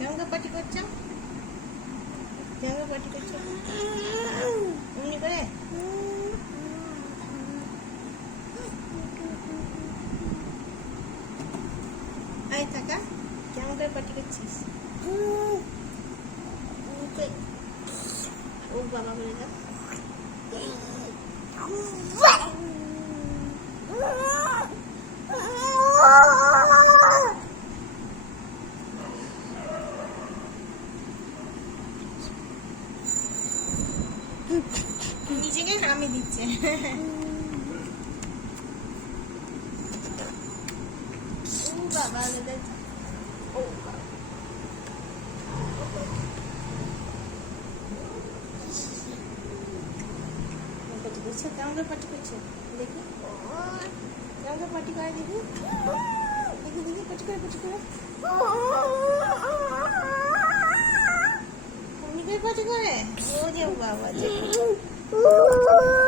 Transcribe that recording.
জাঙ্গা পাটি করছ? জাঙ্গা পাটি করছ? এমনি করে? আয় থাকা কেমন করে পাটি করছিস। ও বাবা বলে যাও নিজেকে নামই দিচ্ছে। ও বাবা ও করছে? দেখি। কেমন করে পাটি করে দেখি দেখি দেখি পাটি করে পাটি করে। 죽어 죽어 어디 봐봐 죽어